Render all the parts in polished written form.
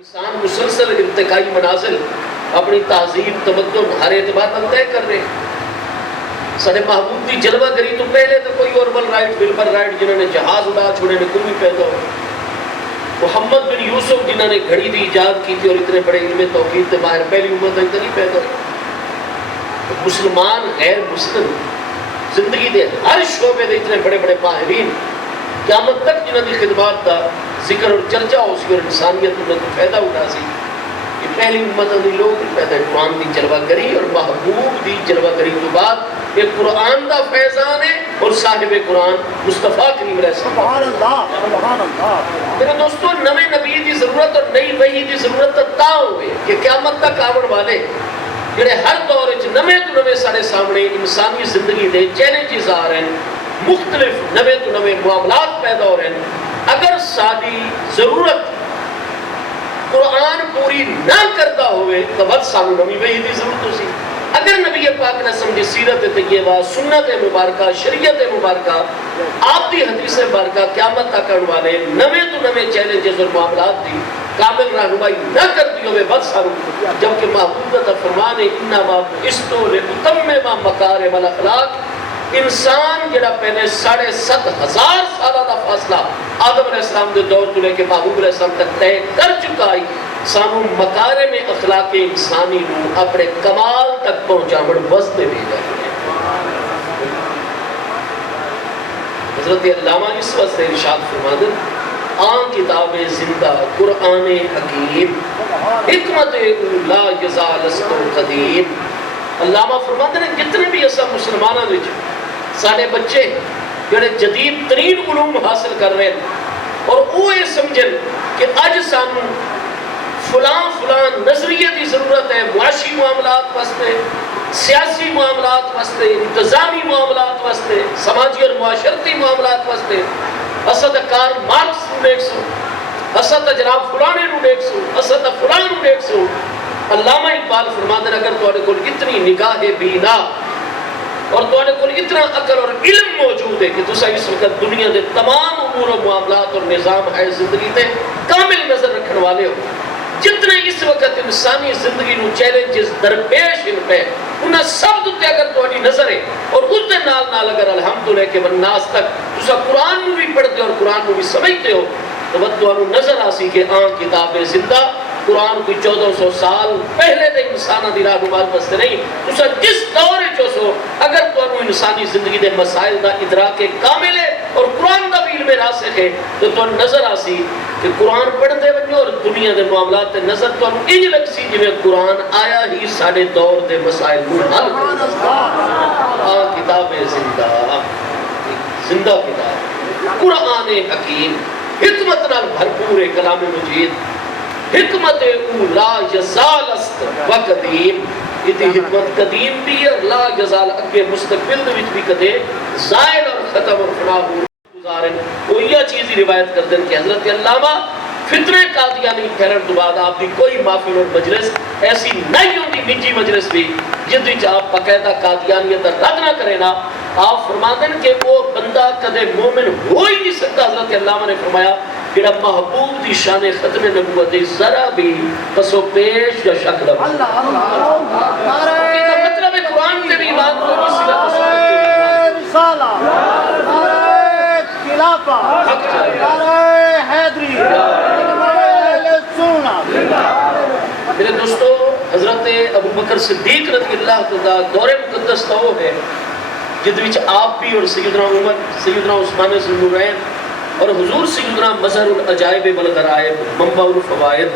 انسان مسلسل ارتقائی منازل اپنی تہذیب تمدن ہر اعتبار پر طے کر رہے ہیں۔ سارے محبوب کی جلوہ گری تو پہلے تو کوئی اوربل رائٹ بلبل رائٹ جنہوں نے جہاز اڑا چھوڑے نے کوئی بھی پیدا ہو، محمد بن یوسف جنہوں نے گھڑی دی ایجاد کی تھی اور اتنے بڑے علم توحید کے ماہر پہلی امت ہے اتنی پیدا ہوئی۔ مسلمان غیر مسلم زندگی دے ہر شعبے دے اتنے بڑے بڑے ماہرین قیامت تک جنہوں کی خدمات دا ذکر اور چرچا ہو سی اور انسانیت میں فائدہ اٹھا سی۔ یہ پہلی امت دی لوگ پیدا قرآن دی جلوہ گری اور محبوب دی جلوہ گری تو بعد یہ قرآن دا فیضان ہے اور صاحب قرآن مصطفیٰ کریم علیہ السلام۔ سبحان اللہ سبحان اللہ۔ میرے دوستو نوے نبی دی ضرورت اور نئی وحی دی ضرورت تا ہوئے کہ قیامت تک آون والے جڑے ہر دور وچ نوے تو نوے سارے سامنے انسانی زندگی دے چیلنجز آ رہے ہیں، مختلف نوے تو نوے معاملات پیدا ہو رہے ہیں۔ اگر ساری ضرورت قرآن پوری نہ کرتا ہوئے تو بس سانو نبی وحی دی ضرورت ہو سی۔ اگر نبی پاک نے سمجھی سیرت طیبہ، سنت مبارکہ، شریعت مبارکہ، آپ دی حدیث مبارکہ قیامت تک آنے والے نوے تو نوے چیلنجز اور معاملات دی کامل رہنمائی نہ کرتی ہوئے بس سانو، جبکہ محبوب کا فرمان ہے انما بعثت لاتمم مکارم الاخلاق۔ انسان جڑا پہلے 7,500 سالہ دا فاصلہ آدم علیہ السلام دے دور تو لے کے محبوب علیہ السلام تک طے کر چکا ہے، سانو مکارم اخلاق انسانی نو اپنے کمال تک پہنچاوڑ واسطے بھیجا ہے۔ حضرت علامہ اس واسطے ارشاد فرماتے آن کتاب زندہ قرآن حکیم حکمت لا یزال است قدیم۔ علامہ فرماتے ہیں جتنے بھی ایسا مسلمانوں وچ سارے بچے جڑے جدید ترین علوم حاصل کر رہے ہیں اور وہ یہ سمجھن کہ اج سانو فلان نظریے کی ضرورت ہے معاشی معاملات واسطے، سیاسی معاملات واسطے، انتظامی معاملات واسطے، سماجی اور معاشرتی معاملات واسطے اسد کار مارکس نو دیکھ سو، اسد جناب فلانے نو دیکھ سو، اسد فلان نو دیکھ سو۔ علامہ اقبال فرماتے ہیں اگر تمہارے کو اتنی نگاہ بینا اور تمہارے کو اتنا عقل اور علم موجود ہے کہ تسا اس وقت دنیا دے تمام امور و معاملات اور نظام ہے زندگی تے کامل نظر رکھنے والے ہو، جتنے اس وقت انسانی زندگی نو چیلنجز درپیش ان پہ انہاں سب تے اگر تمہاری نظر ہے اور اس دے نال اگر الحمدللہ کے والناس تک تسا قرآن نو بھی پڑھتے اور قرآن نو بھی سمجھتے ہو تو تمہاروں نظر آسی کہ کتاب زندہ قرآن کوئی 1400 سال پہلے دے انسانہ دی راہنمائی واسطے نہیں، تسا جس دور چو سو اگر تمہیں انسانی زندگی دے مسائل دا ادراک کامل ہے اور قرآن دا بھی علم راسخ ہے تو تمہیں نظر آسی کہ قرآن پڑھتے بنو اور دنیا دے معاملات تے نظر تمہیں انج لگ سی جویں قرآن آیا ہی سارے دور دے مسائل کو حل کرتا۔ کتاب زندہ کتاب قرآن حکیم حکمت نال بھرپور کلام مجید، حکمت لا یزال است و قدیم، یہ حکمت قدیم بھی ہے لا یزال اگے مستقبل وچ بھی کدے زائل اور ختم اور فنا ہو گزارن۔ وہ یہ چیز ہی روایت کر دیں کہ حضرت علامہ فتنہ قادیانی پھیلن تو بعد آپ کی کوئی محفل اور مجلس ایسی نہیں ہوتی نجی مجلس بھی جس وچ آپ باقاعدہ قادیانیت رد نہ کریں نا۔ آپ فرماتے ہیں کہ وہ بندہ کدے مومن ہو ہی نہیں سکتا۔ حضرت علامہ نے فرمایا کہ محبوب دی شان ختم نبوت ذرا بھی پسو پیش یا شک نہ ہو۔ یہ مطلب ہے قرآن سے بھی ایمان کو رسالہ، خلافہ، حیدری، میرے دوستو حضرت ابو بکر صدیق رضی اللہ تعالیٰ دور مقدس تو ہے جد وچ آپ بھی اور سیدنا عمر، سیدنا عثمان ذو النورین اور حضور سیدنا مظہر العجائب والغرائب، منبع الفوائد،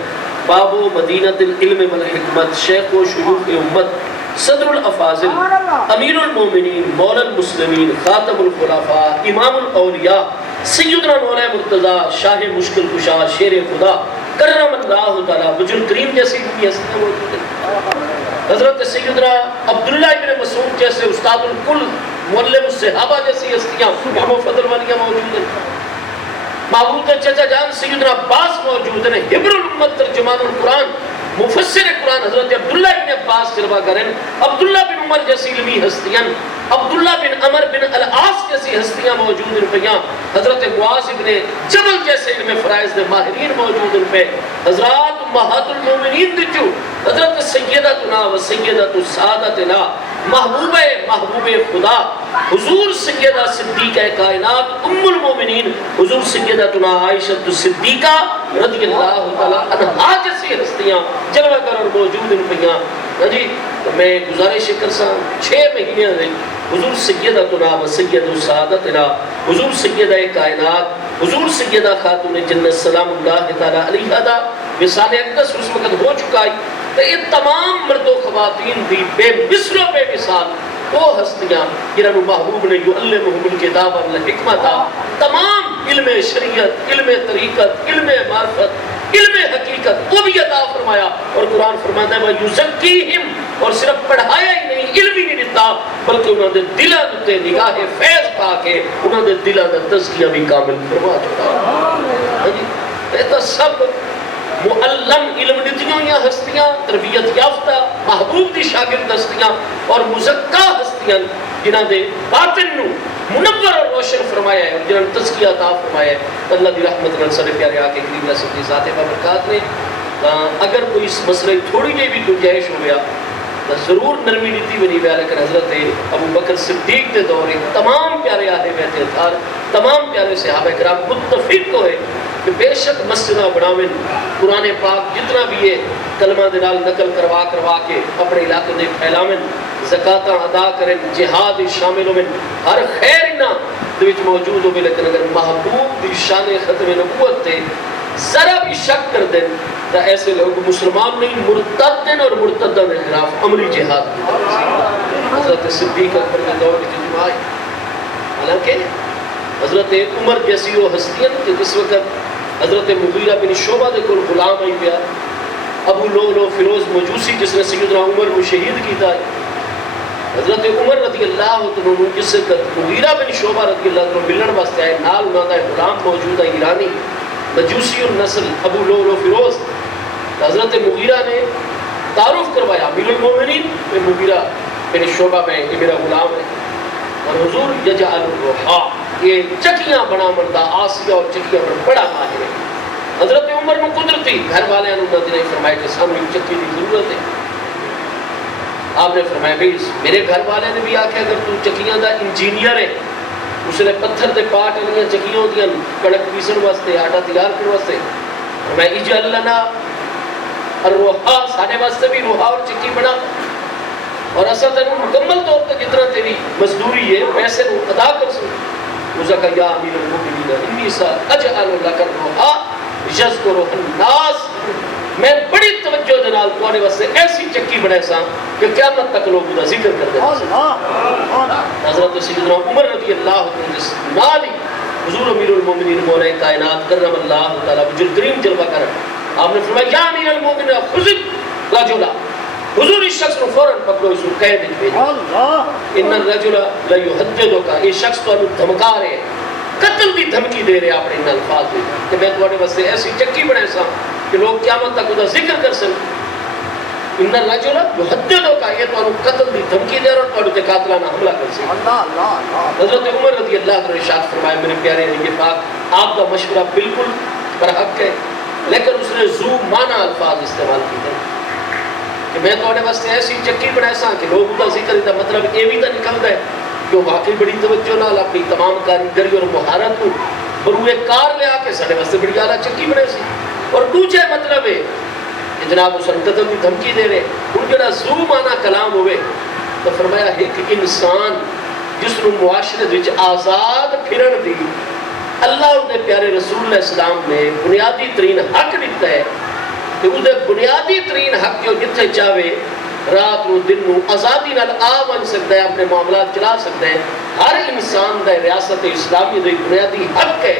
باب مدینۃ العلم والحکمت، شیخ و شیوخ امت، صدر الافاضل، امیر المومنین، مولا المسلمین، خاتم الخلفاء، امام الاولیاء، سیدنا مولا مرتضی، شاہ مشکل کشا، شیر خدا، کرم اللہ تعالیٰ وجہ الکریم جیسی بھی ہستیاں موجود ہیں۔ حضرت سیدنا عبداللہ ابن مسعود جیسے استاد الکل، معلم الصحابہ جیسی ہستیاں علم و فضل والیاں موجود ہیں۔ محبوب چچا جان سیدنا عباس موجود ہیں، حبر الامت ترجمان القرآن، مفسر قرآن حضرت عبداللہ بن عباس جلوہ کریں، عبداللہ بن عمر جیسی علمی ہستیاں، عبداللہ بن عمر بن العاص جیسی ہستیاں موجود ان پہ، حضرت معاذ بن جبل جیسے علم فرائض دے ماہرین موجود ان پہ، حضرات امہات المومنین دیچو حضرت سیدتنا و سیدت سعادتنا محبوب خدا حضور سیدہ صدیقہ کائنات ام المومنین حضور سیدتنا عائشہ صدیقہ رضی اللہ تعالیٰ عنہا جیسی ہستیاں جلوہ گر اور موجود ان پیاں جی میں گزارش کرسا 6 مہینے دے حضور سیدتنا و سید سعادتنا حضور سیدہ کائنات حضور سیدہ خاتون جنت سلام اللہ تعالیٰ علیہ دا وصال اقدس اس وقت ہو چکا ہے تو یہ تمام مرد و خواتین دی بے مثل و بے مثال وہ ہستیاں جنہوں محبوب نے یعلمہم الکتاب والحکمت تمام علم شریعت علم طریقت علم معرفت علم حقیقت وہ بھی عطا فرمایا اور قرآن فرماتا ہے وَيُزَكِّيهِمْ اور صرف پڑھایا ہی نہیں علم ہی نہیں دیتا بلکہ انہوں نے دلہ دیتے نگاہ فیض پا کے انہوں نے دلہ دا تزکیہ بھی کامل فرما چکا ہے سب معلم علم نتیوں یا ہستیاں تربیت یافتہ محبوب دی شاگرد ہستیاں اور مزکہ ہستیاں جنہاں دے باطن نو منور اور روشن فرمایا ہے اور جنہاں تزکیہ عطا فرمایا ہے اللہ دی رحمت رن سارے پیارے آکے کریم اللہ سب کی ذات برکات نے اگر کوئی اس مسئلے تھوڑی جے بھی گنجائش ہو گیا تو ضرور نرمی نیتی بنی گیا لیکن حضرت ابو بکر صدیق دے دور تمام پیارے آہے بیت اطہار تمام پیارے صحابہ کرام متفق ہوئے کہ بے شک مسجدہ بناویں قرآن پاک جتنا بھی ہے کلمہ دنال نقل کروا کے اپنے علاقے دے پھیلاویں زکاة ادا کریں جہاد شامل ہوئیں ہر خیر نہ دوچ موجود ہوئے لیکن اگر محبوب دی شان ختم نبوت تے ذرا بھی شک کر دیں تو ایسے لوگ مسلمان نہیں مرتد دیں اور مرتدہ کے خلاف عملی جہاد حضرت صدیق اکبر کے دور کی جماعت حالانکہ حضرت عمر جیسی وہ ہستیاں کہ جس وقت حضرت مغیرہ بن شعبہ دے کول غلام آئی پیا ابو لولو فیروز مجوسی جس نے سیدنا عمر کو شہید کیتا ہے حضرت عمر رضی اللہ عنہ جس سے مغیرہ بن شعبہ رضی اللہ عنہ ملن واسطے آئے نال انہاں دا غلام موجود ہے ایرانی مجوسی النسل ابو لولو فیروز حضرت مغیرہ نے تعارف کروایا امیر المومنین میں مغیرہ بن شعبہ میں یہ میرا غلام ہے اور حضور یجعل الروحا یہ چکیاں بنا مردہ آسیہ اور چکیاں بڑا ماہر ہے حضرت عمر میں قدرتی گھر والے انہوں نے فرمایا کہ سامنے چکی کی ضرورت ہے آپ نے فرمایا بھئی میرے گھر والے نے بھی آکھا اگر تو چکیاں دا انجینئر ہے اس نے پتھر دے پاٹ انہیں چکیاں ہوتی کڑک پیسن واسطے آٹا تیار کر واسطے میں اجعل لنا الروحا سانے واسطے بھی روحا اور چکی بنا اور اصل تینوں مکمل طور پر جتنا تیری مزدوری ہے پیسے نو ادا کر سکتے اس کا یا امیر المومنین انی سا اجعل لک الروحا یذکر الناس میں بڑی توجہ دنال توانے واسطے ایسی چکی بڑھے سا کہ قیامت تک لوگ دا ذکر کر دیں حضرت سیدنا عمر رضی اللہ عنہ نالی حضور امیر المومنین مولا کائنات کرم اللہ تعالیٰ بجل کریم جلوہ کرم آپ نے فرمایا یا امیر المومنین خذ رجلا حضور اس شخص کو فوراں پکڑو اس کو کہہ دیں ان الرجل لا یحددو کا یہ شخص تو انہوں دھمکا رہے قتل دی دھمکی دے رہے اپنے ان الفاظ میں کہ میں توانے واسطے ایسی چکی بڑھے سا کہ لوگ قیامت تک دا ذکر کر سکیں ان الرجل یحددو کا یہ تو انہوں قتل دی دھمکی دے رہے اور انہوں قاتلانہ حملہ کر سکیں حضرت عمر رضی اللہ عنہ ارشاد فرمائے میرے پیارے نبی پاک آپ کا مشورہ بالکل برحق ہے لیکن اس نے ذو معنی الفاظ استعمال کی ہے کہ میں تو واسطے ایسی چکی بنائے سا کہ لوگ دا ذکر دا مطلب یہ بھی تا نکلتا ہے کہ واقعی بڑی توجہ نال اپنی تمام کاریگری اور مہارت کو بروئے کار لے آکے ساڑھے واسطے بڑی اعلیٰ چکی بنائے سی اور دوسرے مطلب ہے کہ جناب اس قتل کی دھمکی دے رہے ان کے ذو معنی کلام ہوئے تو فرمایا ایک انسان جس نے معاشرے وچ آزاد پھرن دی اللہ نے پیارے رسول اللہ السلام نے بنیادی ترین حق دیتا ہے کہ اس نے بنیادی ترین حق جو جتنے چاہے رات نو دن نو آزادی نال آ بن سکتا ہے اپنے معاملات چلا سکتا ہے ہر انسان دا ریاست اسلامی دا بنیادی حق ہے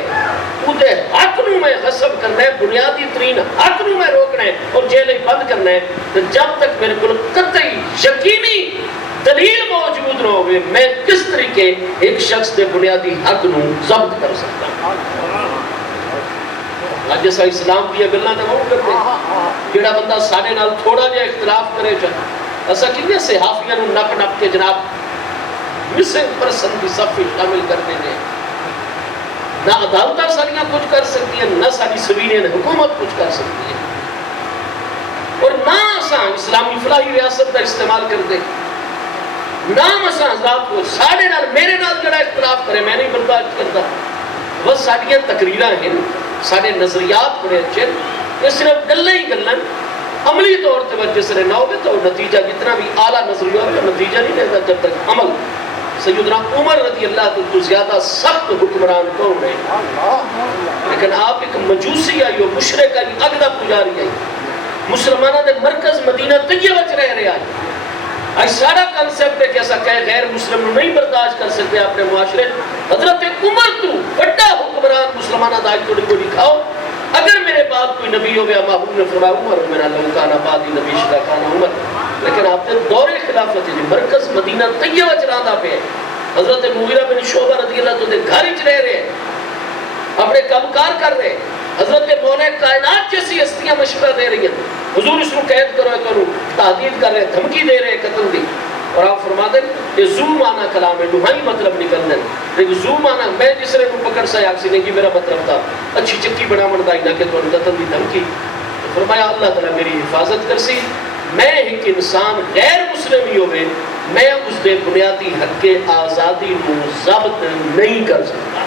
اس حق نو میں غصب کرنا ہے بنیادی ترین حق نو میں روکنا ہے اور جیلیں بند کرنا ہے تو جب تک میرے کو قطعی یقینی دلیل موجود نہ ہوئے میں کس طریقے ایک شخص دے بنیادی حق نو ضبط کر سکتا ہوں آج جیسا اسلام کی گلنا تو وہ کرتے ہیں جیڑا بندہ ساڑھے نال تھوڑا جا اختلاف کرے چاہتا ایسا کتنے صحافیاں نو نپ نپ کے جناب مسنگ پرسن کی صف شامل کرتے ہیں نہ عدالتہ ساڑیاں کچھ کر سکتی ہیں نہ ساڑی سویرین حکومت کچھ کر سکتی ہے اساں اسلامی فلاحی ریاست کا استعمال کرتے نام اساں حضرات کو ساڑھے نال میرے نال جڑا اختلاف کرے میں نہیں برداشت کرتا بس ساڑھیاں تقریراں ہیں ساڑھے نظریات بڑے اچھے یہ صرف گلیں ہی گلیں عملی طور پہ وجہ سے نہ ہوگے تو نتیجہ جتنا بھی اعلیٰ نظریہ ہوگا نتیجہ نہیں رہتا جب تک عمل سیدنا عمر رضی اللہ تو زیادہ سخت حکمران کون ہے لیکن آپ ایک مجوسی آئی ہو مشرق آئی اگدہ پجاری آئی مسلمانہ دے مرکز مدینہ طیبہ چ رہ رہے آئی آج سارا کنسپٹ ہے کہ ایسا کہے غیر مسلم نہیں برداشت کر سکتے اپنے معاشرے حضرت عمر تو بڑا حکمران مسلمانہ دائی توڑی کو دکھاؤ اگر میرے بعد کوئی نبی ہو گیا محبوب نے فرمایا عمر میرا لوکانا بعدی نبی شدہ کانا عمر لیکن آپ نے دور خلافت جو مرکز مدینہ طیبہ چراندہ پہ ہے حضرت مغیرہ بن شعبہ رضی اللہ تو دے گھاری چ رہ رہے ہیں اپنے کامکار کر رہے ہیں حضرت مولا کائنات جیسی ہستیاں مشورہ دے رہی ہیں حضور اس کو قید کرو تحدید کر رہے دھمکی دے رہے قتل دی اور آپ فرما دیں یہ زو معنی کلام ہے نوحائی مطلب نکل دیں لیکن زو معنی میں جس نے پکڑ سا آکسی نے کی میرا مطلب تھا اچھی چکی بنا مردائی نہ کہ تو قتل دی دھمکی فرمایا اللہ تعالیٰ میری حفاظت کر سی میں ایک انسان غیر مسلم ہی ہوئے میں اس دے بنیادی حق کے آزادی کو ضبط نہیں کر سکتا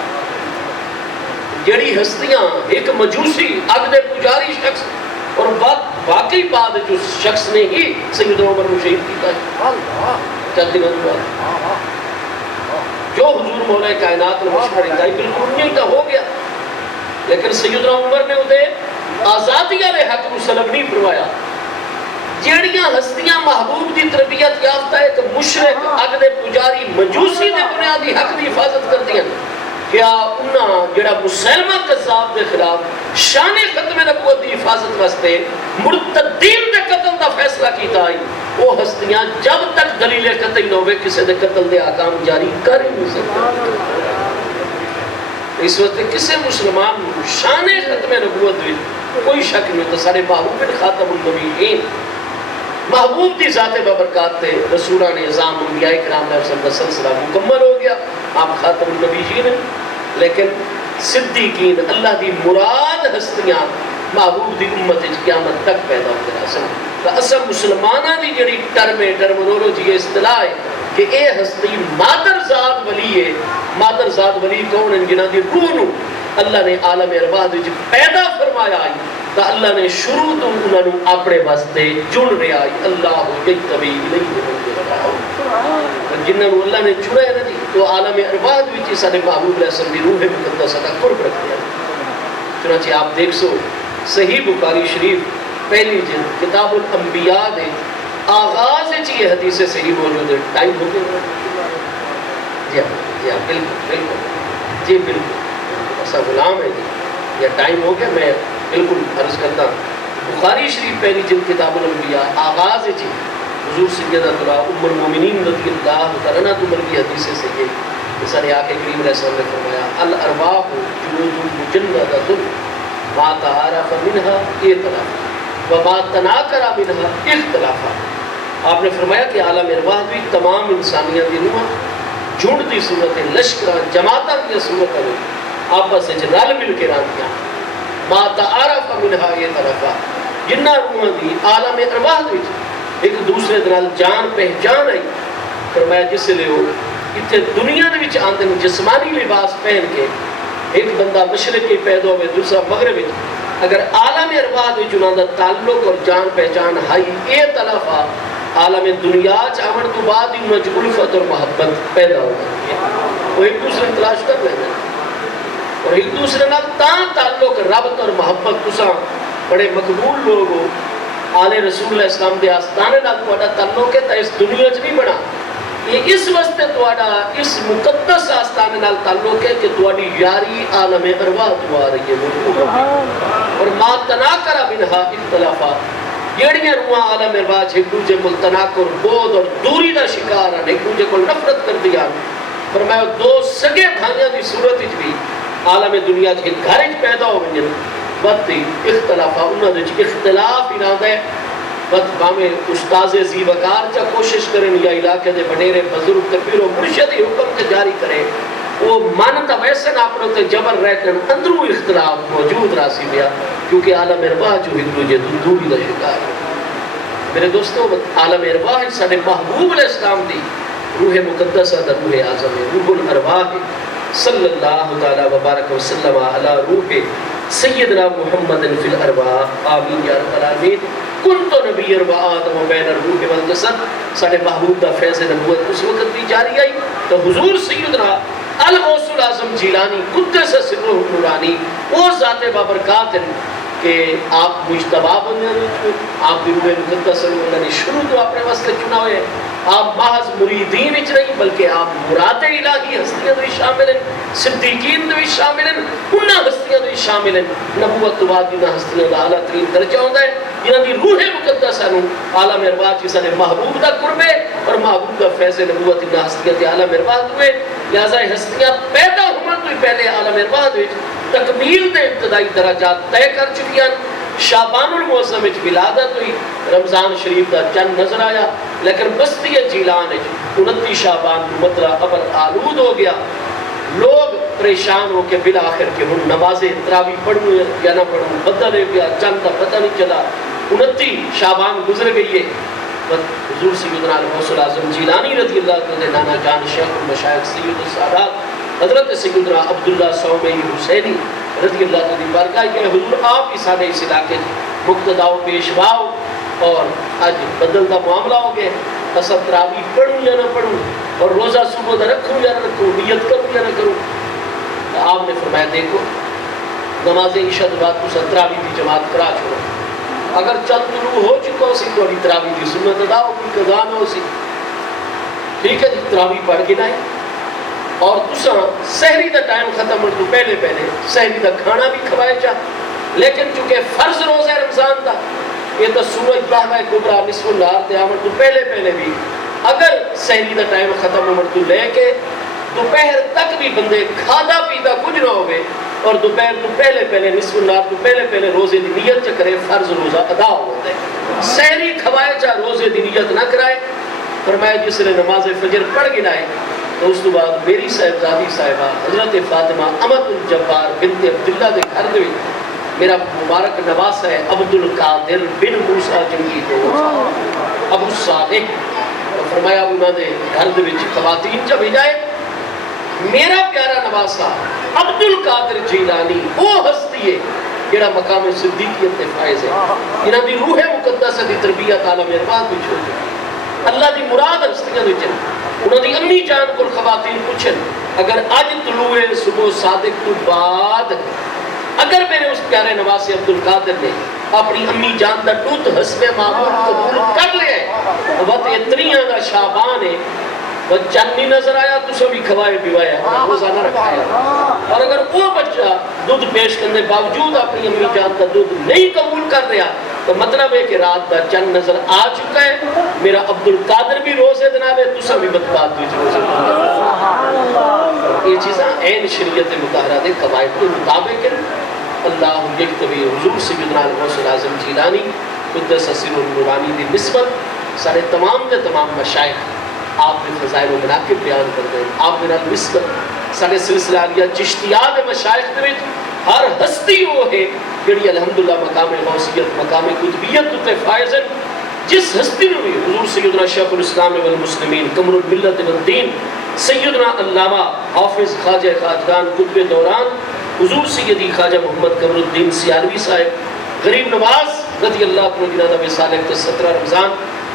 جڑی ہستیاں ایک مجوسی اگدے پجاری شخص اور واقعی بعد جو شخص نے ہی سیدنا عمر کو شہید کیتا ہے چند دنوں بعد جو حضور مولا کائنات نے مشورہ دائی بالکل نہیں تو ہو گیا لیکن سیدنا عمر نے انہیں آزادی والے حق کو سلب نہیں فرمایا جیڑیاں ہستیاں محبوب دی تربیت یافتہ ہے کہ مشرک اگدے پجاری مجوسی دے بنیادی حق دی حفاظت کر دیا کیا انہاں جڑا مسلمہ قذاب دے خلاف شان ختم نبوت دی حفاظت واسطے مرتدین دے قتل دا فیصلہ کیتا ہے وہ ہستیاں جب تک دلیل قطعی نہ ہوئے کسی دے قتل دے احکام جاری کر ہی نہیں سکتے اس وقت کسی مسلمان شان ختم نبوت دی کوئی شک نہیں ہوتا سارے محبوب خاتم النبیین محبوب دی ذات بابرکات تھے رسولان نظام انبیاء کرام علیہ وسلم کا سلسلہ مکمل ہو گیا آپ خاتم النبیین ہیں لیکن صدیقین اللہ دی مراد ہستیاں محبوب دی امت قیامت تک پیدا ہو گیا تو اصل مسلمانہ دی جڑی ٹرمینولوجی اصطلاح ہے کہ اے ہستی مادر ذات ولی ہے مادر ذات ولی کون ہیں جنہاں دی روح نو اللہ نے عالم ارواح وچ پیدا فرمایا ہے تو اللہ نے شروع تو انہوں نے اپنے واسطے جن رہا ہے اللہ یجتبی الیہ جنہوں نے اللہ نے چنا ہے نا تو عالم ارواح وچ سارے محبوب علیہ السلام دی روح مقدسہ کا قرب رکھتے ہیں چنانچہ آپ دیکھ سو صحیح بخاری شریف پہلی جلد کتاب الانبیاء دے آغاز یہ حدیث صحیح موجود ہے ٹائم ہو گیا جی ہاں بالکل جی بالکل ایسا غلام ہے جی یا ٹائم ہو گیا میں بالکل عرض کرتا بخاری شریف پہلی جلد کتاب الانبیاء آغاز جی حضور سیدہ ام المومنین رضی اللہ تعالیٰ عمر کی حدیث سے یہ سارے آقا کریم علیہ السلام نے فرمایا الارواح جنود مجندۃ ما تعارف منها ائتلاف وما تناکر منها اختلاف آپ نے فرمایا کہ عالم ارواح بھی تمام انسانیت دی روح جھنڈ دی صورت لشکراں جماعتاں دی صورت ہے آپس وچ رل مل کے رہندیاں ما تعارف منها ائتلاف جنہ روحاں دی عالم ارواح وچ ایک دوسرے دے نال جان پہچان آئی فرمایا جس لے ہو اتنے دنیا دے وچ آندے جسمانی لباس پہن کے ایک بندہ مشرق کی پیدا ہوئے دوسرا مغرب وچ اگر عالم ارواح وچ انہاں دا تعلق اور جان پہچان ہائی اے تلفا عالم دنیا چاہن تو بعد ان وچ الفت اور محبت پیدا ہو جاتی ہے وہ ایک دوسرے تلاش کر رہے ہیں اور ایک دوسرے نال تاں تعلق ربط اور محبت تساں بڑے مقبول لوگ ہو آل رسول اللہ اسلام دے آستانے نال تہاڈا تعلق ہے تے اس دنیا وچ نہیں بنا یہ اس واسطے تہاڈا اس مقدس آستانے نال تعلق ہے کہ تہاڈی یاری عالم ارواح تو آ رہی ہے اور ما تناکر منها اختلافا جڑیاں روحاں عالم ارواح ایک دوسرے کو تناکر بغض اور دوری دا شکار ہیں ایک دوسرے کو نفرت کر دیا فرمایا دو سگے بھائیاں دی صورت وچ بھی عالم دنیا کے گھر وچ پیدا ہو گئے وقت اختلافا انہاں دے اختلاف ارادہ ہے وقت باویں استاذ زی وقار چا کوشش کریں یا علاقے دے بڑیرے بزرگ تے پیرو مرشد حکم تے جاری کرے وہ من تا ویسے نہ اپنے تے جبر رہ کر اندروں اختلاف موجود راسی پیا کیونکہ عالم ارواح جو ایک دوجے دوری دا شکار ہے میرے دوستو عالم ارواح ساڈے محبوب علیہ السلام دی روح مقدسہ دا روح اعظم ہے، روح الارواح صلی اللہ تعالی وبارک وسلم علی روح سیدنا محمد فی الارواح آمین یا رب العالمین۔ کنت نبی و آدم بین الروح والجسد، ساڈے محبوب دا فیض نبوت اس وقت بھی جاری آئی تو حضور سیدنا الغوث الاعظم جیلانی قدس سرہ النورانی وہ ذات بابرکات ہیں کہ آپ مجتبا بندے، آپ بھی روح مقدس اللہ نے شروع تو اپنے واسطے چنا ہوئے، آپ محض مریدین اچ نہیں بلکہ آپ مراد الہی ہستیاں بھی شامل ہیں، صدیقین بھی شامل ہیں، انہاں ہستیاں بھی شامل ہیں۔ نبوت تو بعد انہاں ہستیاں دا اعلیٰ ترین درجہ ہوتا ہے جنہاں دی روح مقدسہ نو عالم ارواح چ سارے محبوب دا قرب ہے اور محبوب دا فیض نبوت انہاں ہستیاں دے عالم ارواح ہوئے، لہذا ہستیاں پیدا ہونے تو پہلے عالم ارواح وچ تکمیل دے ابتدائی درجات طے کر چکی ہیں۔ شعبان المعظم وچ ولادت ہوئی، رمضان شریف دا چند نظر آیا، لیکن بستی جیلان 29 شعبان مطلع ابر آلود ہو گیا، لوگ پریشان ہو کے بالآخر کہ ہم نماز تراویح پڑھوں یا نہ پڑھوں، بدل ہو گیا، چند کا پتہ نہیں چلا، 29 شعبان گزر گئی ہے۔ حضور سیدنا الغوث الاعظم جیلانی رضی اللہ عنہ نانا جان شیخ المشائخ سید السادات حضرت سیدنا عبداللہ صومی حسینی رضی اللہ عنہ بارگاہ کہ حضور آپ ہی سارے اس علاقے مقتداؤ پیشواؤ اور آج بدل دا معاملہ ہو گئے، اسا تراویح پڑھوں یا نہ پڑھوں اور روزہ صبح دا رکھوں یا نہ رکھوں، نیت کروں یا نہ کروں۔ آپ نے فرمایا دیکھو نماز عشاء کے بعد تو تراویح کی جماعت کرا چھوڑو، اگر چند طلوع ہو چکا ہو سی تو تراویح کی سنت ادا ہو کوئی قضا نہ ہو سی، ٹھیک ہے جی تراویح پڑھ کے نہ اور تساں سحری دا ٹائم ختم ہونے تو پہلے سحری دا کھانا بھی کھوائے چاہ، لیکن چونکہ فرض روزہ رمضان دا یہ تو سورج بہوائے کبرا نصف النہار تے آمن تو پہلے بھی اگر سحری دا ٹائم ختم ہونے تو لے کے دوپہر تک بھی بندے کھادا پیدا کچھ نہ ہوئے اور دوپہر تو پہلے نصف النہار تو پہلے روزے دی نیت چ کرے، فرض روزہ ادا ہوتا ہے۔ سحری کھوائے چاہ روزے دی نیت نہ کرائے، فرمایا جس نے نماز فجر پڑھ گنائے تو اس تو بعد میری صاحبزادی صاحبہ حضرت فاطمہ امت الجبار بنت عبداللہ دے گھر دے میرا مبارک نواس ہے عبد القادر بن موسیٰ جنگی کو ابو صالح، فرمایا انہوں نے گھر دے وچ خواتین جب جائے میرا پیارا نواسا عبد القادر جیلانی وہ ہستی ہے جڑا مقام صدیقیت تے فائز ہے، انہاں دی روح مقدسہ دی تربیت عالم ارواح وچ ہو گئی، اللہ دی مراد ہستیاں وچ انہوں نے امی جان کو خواتین پوچھن اگر اج طلوع صبح صادق تو بعد اگر میرے اس پیارے نواز عبد القادر نے اپنی امی جان دا دودھ حسب معمول قبول کر لیا ہے وقت اتنیاں دا شعبان ہے وہ چند نہیں نظر آیا تو سبھی کھوائے پیوایا روزانہ رکھایا، اور اگر وہ بچہ دودھ پیش کرنے باوجود اپنی امی جان کا دودھ نہیں قبول کر رہا تو مطلب ہے کہ رات دا چند نظر آ چکا ہے، میرا عبد القادر بھی روزے دناوے تو سبھی بدبات بھی روزے دناوے۔ یہ چیزاں این شریعت مطالعہ دے قواعد کے مطابق ہیں۔ اللہ یکتبی حضور سیدنا الغوث الاعظم جیلانی قدس سر النورانی دی نسبت سارے تمام دے تمام مشائخ آپ نے فضائل و مناقب بیان کر دیں، آپ نے نسبت سارے سلسلہ علیہ چشتیات مشائخ دے ہر ہستی وہ ہے جڑی الحمدللہ مقام غوثیت مقام قطبیت تے فائز ہے، جس ہستی نے بھی حضور سیدنا شیخ الاسلام والمسلمین قمر الملت والدین سیدنا علامہ حافظ خواجہ خواجگان قطب دوران حضور سیدی خواجہ محمد قمر الدین سیالوی صاحب غریب نواز رضی اللہ عنہ جنہاں دا وصال ہے 17 رمضان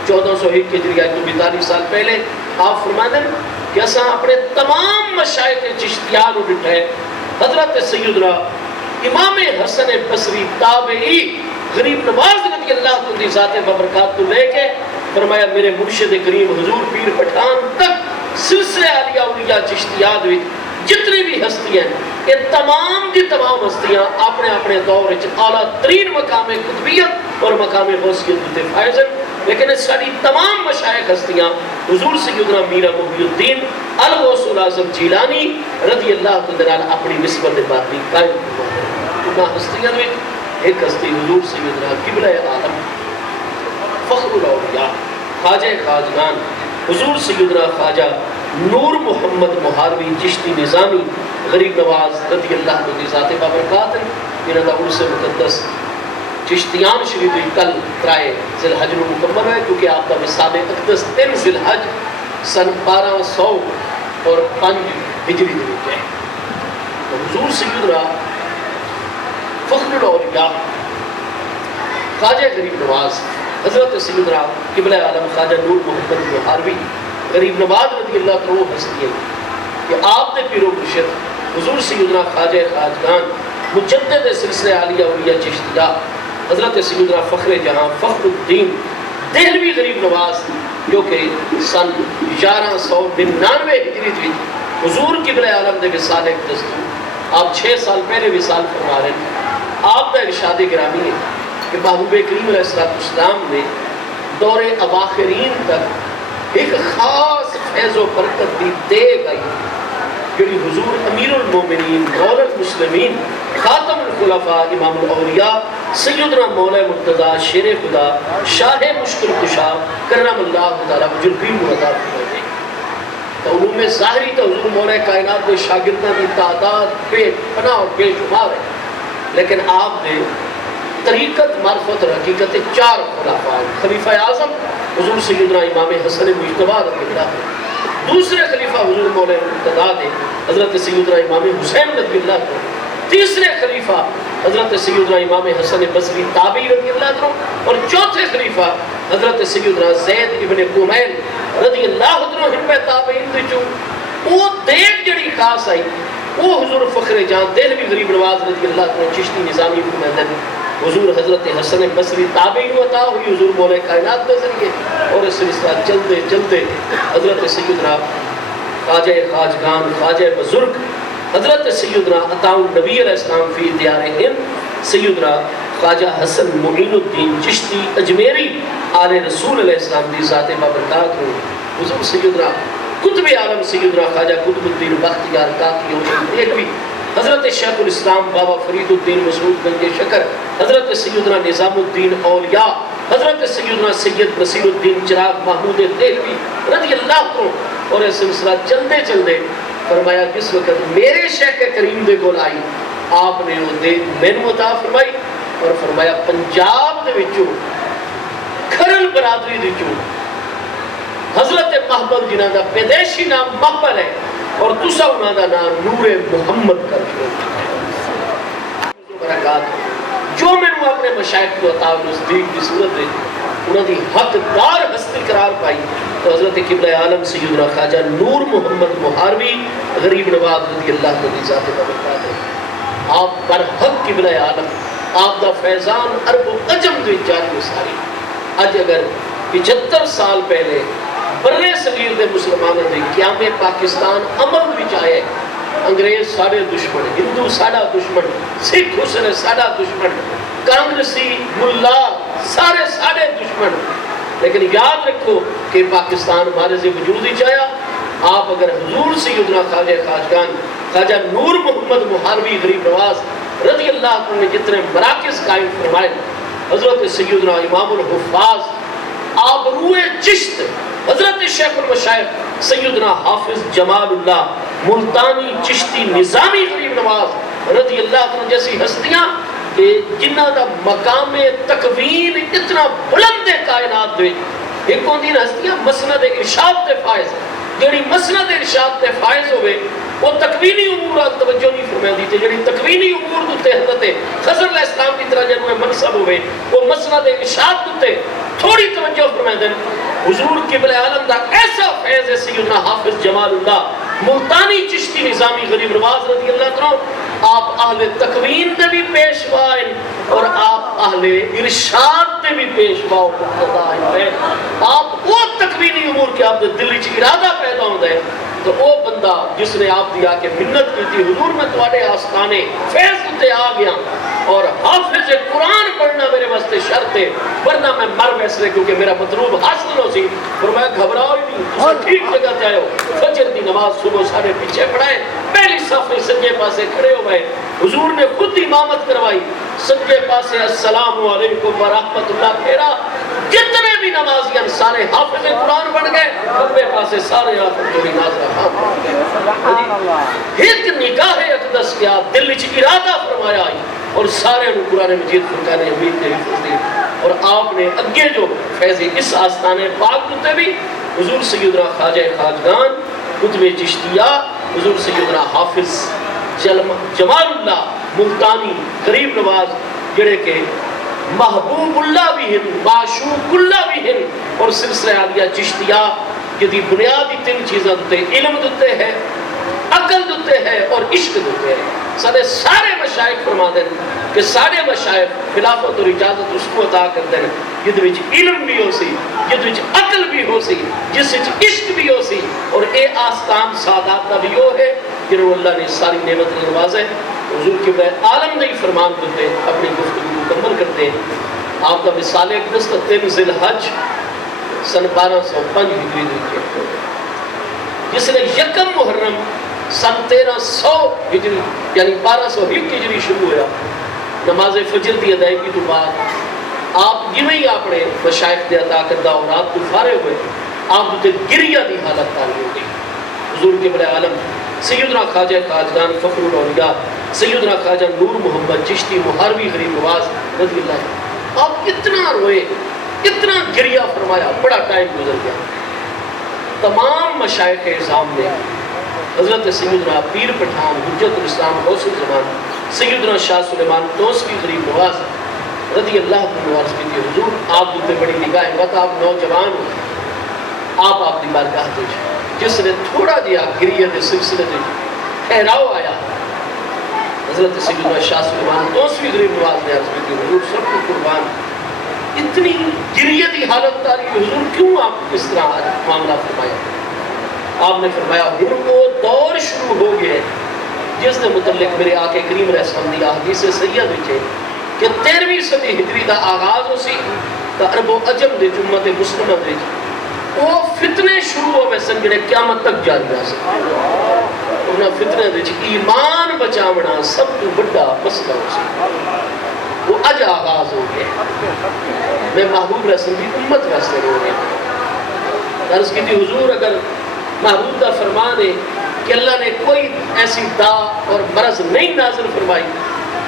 1401 کے ہجری تو 42 سال پہلے آپ فرماتے ہیں کہ اساں اپنے تمام مشائخ چشتیان اٹھے حضرت سیدنا امام حسن بصری تابعی غریب نواز رضی اللہ عنہ ذات ببرکات تو لے کے فرمایا میرے مرشد کریم حضور پیر پٹھان تک سلسلہ علیہ اولیاء چشتیات جتنی بھی ہستی ہیں یہ تمام دی تمام ہستیاں اپنے اپنے دور اعلیٰ ترین مقام قطبیت اور مقام غوثیت تے فائز ہیں، لیکن ساری تمام مشائخ ہستیاں حضور سیدنا میرا محی الدین الغوث الاعظم جیلانی رضی اللہ عنہ اپنی نسبت باطنی قائم انہاں ہستیاں میں ایک ہستی حضور سیدنا قبلہ عالم فخر الاولیاء خواجہ خواجگان حضور سیدنا خواجہ نور محمد محاروی چشتی نظامی غریب نواز رضی اللہ عنہ ذات بابرکات جنہاں دا عرص مقدس چشتیان شریف کل ترائے ذی الحج نو مکمل ہے، کیونکہ آپ کا وصال اقدس 3 ذی الحج سن 1205 ہجری دے وچ ہے۔ حضور سیدنا فخر الاولیاء خواجہ غریب نواز حضرت سیدنا قبلہ عالم خواجہ نور محمد محاروی غریب نواز رضی اللہ عنہ ہستی ہے کہ آپ نے پیر و مرشد حضور سیدنا خواجہ خواجگان مجدد سلسلہ عالیہ اولیاء چشتیہ حضرت سیدنا فخر جہاں فخر الدین دہلوی غریب نواز جو کہ سن 1199 ہجری تھی حضور قبلہ عالم دے وصال اقدس آپ 6 سال پہلے وصال فرما رہے ہیں۔ آپ کا ارشاد گرامی ہے کہ محبوب کریم علیہ السلام نے دور اواخرین تک ایک خاص فیض و برکت دی دے گئی جڑی حضور امیر المومنین مولا المسلمین خاتم الخلفاء امام الاولیاء سیدنا مولا مرتضی شیر خدا شاہ مشکل کشا کرم اللہ تعالی بجربین عطا فرمائے۔ تو علوم ظاہری تو حضور مولا کائنات کے شاگردوں کی تعداد بے پناہ اور بے شمار ہے، لیکن آپ نے طریقت معرفت اور حقیقت 4 خلفاء خلیفہ اعظم حضور سیدنا امام حسن مجتبی رضی اللہ عنہ، دوسرے خلیفہ حضور مولا مرتضی تھے حضرت سیدنا امام حسین رضی اللہ عنہ، تیسرے خلیفہ حضرت سیدنا امام حسن بصری تابعی رضی اللہ عنہ، اور چوتھے خلیفہ حضرت سیدنا زید ابن قمیل رضی اللہ عنہ ہمیں تابعین دے جو وہ دیکھ جڑی خاص آئی وہ حضور فخر جان دہلوی غریب نواز رضی اللہ عنہ چشتی نظامی فرماتے ہیں حضور حضرت حسن بصری تابعی عطا ہوئی حضور مولا کائنات کے ذریعے، اور اس سلسلہ چلتے چلتے حضرت سیدنا خواجہ خواجگان خواجہ بزرگ حضرت سیدنا عطا النبی علیہ السلام فی دیار ہند سیدنا خواجہ حسن معین الدین چشتی اجمیری آل رسول علیہ السلام دی ذات بابرکات ہو، حضور سیدنا قطب عالم سیدنا خواجہ قطب الدین بختیار کاکی دہلوی حضرت شیخ الاسلام بابا فرید الدین مسعود گنج شکر حضرت سیدنا نظام الدین اولیاء حضرت سیدنا سید نصیر الدین چراغ محمود دہلوی رضی اللہ عنہ، اور اس سلسلہ چلتے چلتے فرمایا کس وقت میرے شیخ کریم دے کول آئی آپ نے وہ دے مینو عطا فرمائی اور فرمایا پنجاب دے وچوں کھرل برادری دے وچوں حضرت محبت جنہاں دا پیدائشی نام محبت ہے اور دوسرا انہاں دا نام نور محمد کر کے برکات جو میں نے اپنے مشائخ کو عطا نزدیک کی صورت دے انہاں دی حقدار ہستی قرار پائی تو حضرت قبلہ عالم سیدنا خواجہ نور محمد محاروی غریب نواز رضی اللہ عنہ ذات برکات ہے۔ آپ پر حق قبلہ عالم آپ دا فیضان عرب و عجم دے جاری و ساری اج اگر 75 سال پہلے برے صغیر دے مسلمانوں دے قیام پاکستان عمل وچ آئے انگریز ساڑے دشمن ہندو ساڑا دشمن سکھ حسن ساڑا دشمن کانگریسی ملا سارے ساڑے دشمن، لیکن یاد رکھو کہ پاکستان ہمارے سے وجود ہی چاہیا آپ اگر حضور سیدنا خواجہ خواجگان خواجہ نور محمد محاروی غریب نواز رضی اللہ عنہ نے جتنے مراکز قائم فرمائے حضرت سیدنا امام الحفاظ آبروئے چشت حضرت شیخ المشائخ سیدنا حافظ جمال اللہ ملتانی چشتی نظامی غریب نواز رضی اللہ عنہ جیسی ہستیاں کہ جنہ دا مقام تکوین اتنا بلند کائنات دے ایک ہوندی ہستیاں مسند ارشاد تے فائز جڑی مسند ارشاد تے فائز ہوئے وہ تکوینی امور توجہ نہیں فرمائی دی جڑی تکوینی امور تے حضرت خضر علیہ السلام کی طرح جنوں منصب ہوئے وہ مسند ارشاد تے تھوڑی توجہ فرمائی دیں حضور قبلہ عالم دا ایسا فیض ہے سیدنا حافظ جمال اللہ ملتانی چشتی نظامی غریب نواز رضی اللہ عنہ آپ اہل تکوین دے بھی پیشوا ہیں اور آپ اہل ارشاد دے بھی پیشوا ہیں آپ وہ تکوینی امور کے آپ دے دل وچ ارادہ پیدا ہوتا ہے تو وہ بندہ جس نے آپ دیا کہ منت کی تھی حضور میں تواڈے آستانے فیض تے آ گیا اور حافظ قرآن پڑھنا میرے واسطے شرط ہے ورنہ میں مر ویسے کیونکہ میرا مطلوب حاصل ہو سی فرمایا گھبراؤ ہی نہیں تساں ٹھیک جگہ تے آئے ہو فجر دی نماز صبح سارے پیچھے پڑھائے پہلی صف میں سجے پاسے کھڑے ہو گئے حضور نے خود امامت کروائی سجے پاسے السلام علیکم ورحمۃ اللہ پھیرا جتنے بھی نمازیاں سارے حافظ قرآن بن گئے کھبے پاسے سارے حافظ جو ناظر ایک نگاہ اقدس کیا دل وچ ارادہ فرمایا اور سارے انہوں قرآن مجید فرقان حمید کے حفظ دی. اور آپ نے اگے جو فیضی اس آستانے پاک ہوتے بھی حضور سیدنا خواجہ خواجگان قطب چشتیہ حضور سیدنا حافظ جمال اللہ ملتانی غریب نواز جڑے کے محبوب اللہ بھی ہیں معشوق اللہ بھی ہیں اور سلسلہ عالیہ چشتیہ جدی بنیادی تین چیزیں دیتے علم دیتے ہیں عقل دیتے ہیں اور عشق دیتے ہیں. سارے مشائخ فرما دیں کہ سارے مشائخ خلافت اور اجازت اس کو عطا کر دیں جد وچ علم بھی ہو سی جد وچ عقل بھی ہو سی جس وچ عشق بھی ہو سی اور اے آستان سعادت دا بھی ہو ہے جنہوں اللہ نے ساری نعمت نوازے. حضور کے بے عالم نے فرمان دیتے اپنی گفتگو مکمل کرتے ہیں. آپ کا مثال اقدس کا 3 ذی الحج سن 1205 ہجری دیکھے جس نے یکم محرم سن 1300 ہجری یعنی 1201 ہجری شروع ہوا نماز فجر دی ادائیگی تو بعد آپ جویں ہی اپنے مشائخ دے عطا کردہ اورات تو فارغ ہوئے آپ تے گریہ دی حالت تاری ہو گئی. حضور کے بڑے عالم سیدنا خواجہ خواجگان فخر الاولیاء سیدنا خواجہ نور محمد چشتی محاروی غریب نواز رضی اللہ آپ اتنا روئے اتنا گریہ فرمایا بڑا ٹائم گزر گیا. تمام مشائخ اعظام نے حضرت سیدنا پیر پٹھان حجت الاسلام غوث الزمان سیدنا شاہ سلیمان توسوی غریب نواز رضی اللہ عنہ کی تھی حضور آپ دوتے بڑی نگاہ وقت آپ نوجوان ہو آپ دی بارگاہ دے جس نے تھوڑا جیا گریہ دے سلسلے دے ٹھہراؤ آیا حضرت سیدنا شاہ سلیمان توسوی غریب نواز نے عرض کی حضور سب کو قربان اتنی گریہ دی حالت تاری حضور کیوں آپ اس طرح معاملہ فرمایا. آپ نے فرمایا حضور کو دور شروع ہو گئے جس نے متعلق میرے آقا کریم علیہ السلام دی حدیث سید وچے کہ 13ویں صدی ہجری دا آغاز ہو سی تا عرب و عجم دے امت مسلمہ دے وہ فتنے شروع ہوئے سن جڑے قیامت تک جاری رہ سکتے انہاں فتنے دے ایمان بچاونا سب تو بڑا مسئلہ ہو سی وہ اج آغاز ہو گئے. میں محبوب رسول کی امت واسطے رو گئے عرض کی تھی حضور اگر محبوب کا فرمان ہے کہ اللہ نے کوئی ایسی دا اور مرض نہیں نازل فرمائی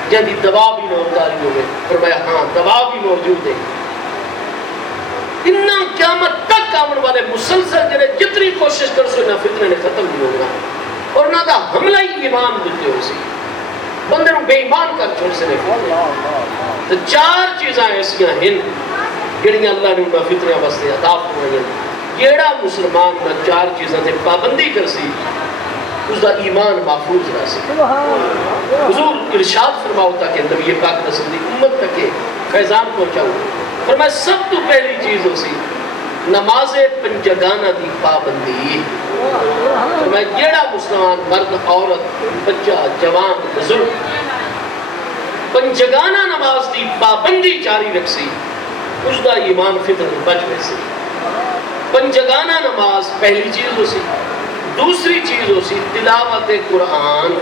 جہاں دوا بھی نہ اتاری ہوئے فرمایا ہاں دوا بھی موجود ہے. اتنا قیامت تک آمن والے مسلسل جنہیں جتنی کوشش کر سو نہ فتنے نے ختم نہیں ہوگا اور نہ دا حملہ ہی ایمان دیتے ہو سی بندے نو بے ایمان کر چھوڑ سے نہیں. تو 4 چیزاں ایسیاں ہیں جڑیاں اللہ نے انہاں فتنیاں واسطے عطا فرمائیں جیڑا مسلمان نہ 4 چیزاں تے پابندی کر سی اس دا ایمان محفوظ رہ سی. حضور ارشاد فرماؤ تا کہ نبی پاک رسول دی امت تک فیضان پہنچاؤ فرمایا سب تو پہلی چیز ہو سی نماز پنجگانہ دی پابندی. فرمایا جیڑا مسلمان مرد عورت بچہ جوان بزرگ پنجگانہ نماز دی پابندی جاری رکھ سی اس دا ایمان فتن بچ گئے سی. پنجگانہ نماز پہلی چیز ہو سی. دوسری چیز ہو سی تلاوت قرآن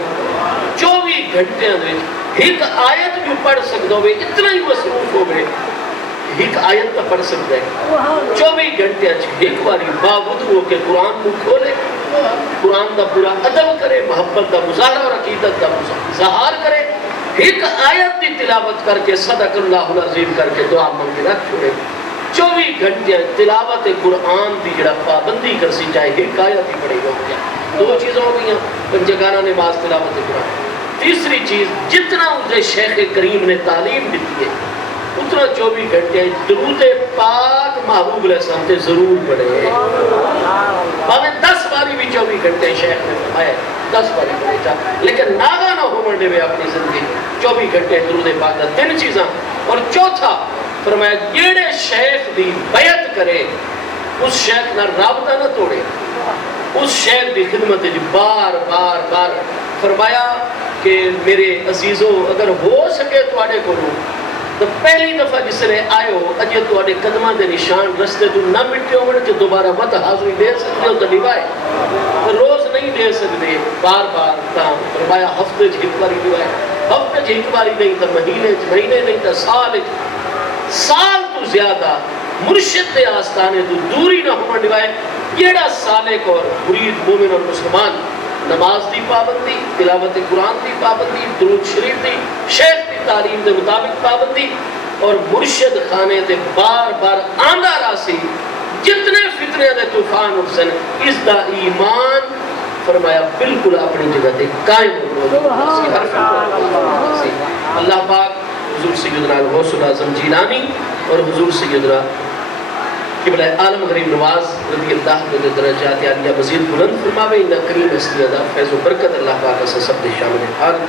24 گھنٹے ایک آیت بھی پڑھ سکتا ہوئے اتنا ہی مصروف ہو گئے ایک آیت تا پڑھ سکتا ہے 24 گھنٹے ایک باری باوجود ہو کے قرآن کو کھولے قرآن دا پورا ادب کرے محبت دا مظاہرہ اور عقیدت دا اظہار کرے ایک آیت دی تلاوت کر کے صدق اللہ العظیم کر کے دعا مانگ کے رکھ چھوڑے 24 گھنٹے تلاوت قرآن دی جڑا پابندی کر سی چاہے ایک آیت ہی پڑے گا ہو گیا 2 چیزوں ہو گئی پنجگانہ نماز تلاوت قرآن. تیسری چیز جتنا اسے شیخ کریم نے تعلیم دیتی ہے اتنا 24 گھنٹے درود پاک محبوب علیہ السلام تے ضرور پڑھے باویں 10 باری بھی 24 گھنٹے شیخ نے فرمایا 10 باری پڑھے چاہ لیکن ناغا نہ ہو منڈے میں اپنی زندگی 24 گھنٹے درود پاک دا 3 چیزاں. اور چوتھا فرمایا جیڑے شیخ دی بیعت کرے اس شیخ نہ رابطہ نہ توڑے اس شیخ دی خدمت بار بار بار فرمایا کہ میرے عزیزو اگر ہو سکے تو آڑے کرو تو پہلی دفعہ جس نے آئے ہو اجے تو آڑے قدمہ دے نشان رستے تو نہ مٹے ہوئے کہ دوبارہ مت حاضری دے سکتے ہو تو نبھائے روز نہیں دے سکتے بار بار تاں فرمایا ہفتے جھک باری نبھائے ہفتے جھک باری نہیں تھا مہینے نہیں تھا سال تو زیادہ مرشد دے آستانے تو دوری نہ ہونا نبھائے. جیڑا سالک اور مرید مومن اور مسلمان نماز دی پابندی تلاوت قرآن دی پابندی درود شریف دی شیخ دی تعلیم دے مطابق پابندی اور مرشد خانے تے بار بار آندہ راسی جتنے فتنے دے طوفان اٹھسن اس دا ایمان فرمایا بالکل اپنی جگہ تے قائم اللہ پاک حضور سیدنا غوث الاعظم جیلانی اور حضور سیدنا قبلہ عالم غریب نواز رضی اللہ عنہ درجات عالیہ مزید بلند فرماوے ان کریم ہستیاں دا فیض و برکت اللہ پاک سے سب دے شامل حال